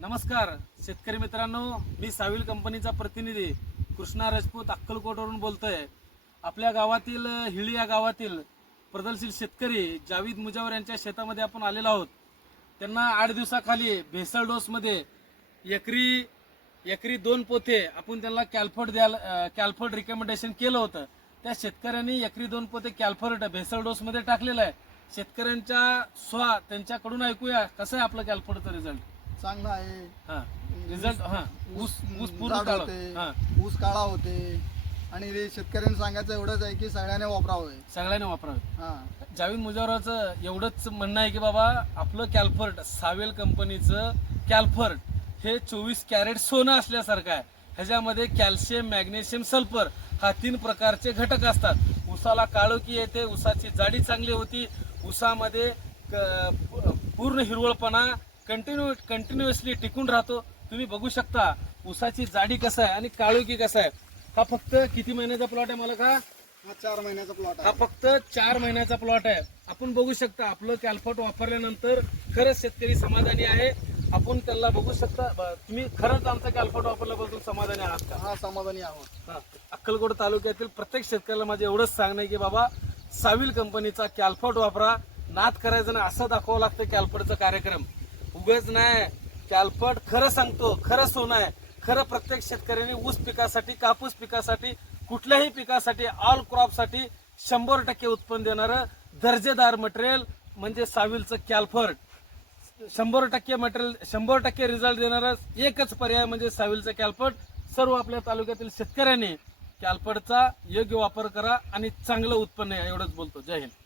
नमस्कार शेतकरी मित्रांनो, मी साविल कंपनीचा प्रतिनिधी कृष्णा राजपूत अक्कलकोटवरून बोलतोय। आपल्या गावातील हिळी या गावातील प्रगतशील शेतकरी जावेद मुजावर यांच्या शेतामध्ये आपण आलेलो आहोत। त्यांना 8 दिवसाखाली भेसळ डोसमध्ये एकरी 2 पोते आपण त्यांना कॅल्फर्ड रिकमेंडेशन केलं होतं। त्या शेतकऱ्यांनी एकरी 2 पोते कॅल्फर्ड भेसळ डोसमध्ये टाकलेलं आहे। शेतकऱ्यांच्या त्यांच्याकडून ऐकूया कसं आहे आपलं कॅल्फर्डचा रिझल्ट। चांगला आहे। रिझल्ट ऊस पूर्ण जाड काळं. होते, ऊस काळा होते आणि शेतकऱ्यांना सांगायचं एवढंच आहे की सगळ्यांनी वापरावे। जावेद मुजावराचं एवढंच म्हणणं आहे की बाबा आपलं कॅल्फर्ड सावेल कंपनीचं कॅल्फर्ड हे 24 कॅरेट सोनं असल्यासारखं आहे। ह्याच्यामध्ये कॅल्शियम, मॅग्नेशियम, सल्फर हा 3 प्रकारचे घटक असतात। ऊसाला काळोखी येते, ऊसाची जाडी चांगली होती, ऊसामध्ये पूर्ण हिरवळपणा कंटिन्युअसली टिकून राहतो। तुम्ही बघू शकता ऊसाची जाडी कसं आहे आणि काळोखी कसं आहे। हा फक्त किती महिन्याचा प्लॉट आहे मला का? हा 4 महिन्याचा प्लॉट आहे। हा फक्त 4 महिन्याचा प्लॉट आहे। आपण बघू शकता आपलं कॅल्फर्ड वापरल्यानंतर खरंच शेतकरी समाधानी आहे। आपण त्याला बघू शकता। तुम्ही खरंच आमचं कॅल्फर्ड वापरल्याबद्दल समाधानी आहात का? हा, समाधानी आहोत। अक्कलकोट तालुक्यातील प्रत्येक शेतकऱ्याला माझं एवढंच सांगणं आहे की बाबा साविल कंपनीचा कॅल्फर्ड वापरा। नाद करायचं नाही, असं दाखवावं लागतं कॅल्फर्डचा कार्यक्रम। उगाच नाही, कॅल्फर्ड खरं सांगतो, खरं सोनं आहे। खरं प्रत्येक शेतकऱ्याने ऊस पिकासाठी, कापूस पिकासाठी, कुठल्याही पिकासाठी, ऑल क्रॉपसाठी 100% उत्पन्न देणारं दर्जेदार मटेरियल म्हणजे साविलचं कॅल्फर्ड। 100% मटेरियल, 100% रिझल्ट देणारा एकच पर्याय म्हणजे साविलचं कॅल्फर्ड। सर्व आपल्या तालुक्यातील शेतकऱ्यांनी कॅल्फर्डचा योग्य वापर करा आणि चांगलं उत्पन्न आहे, एवढंच बोलतो। जय हिंद।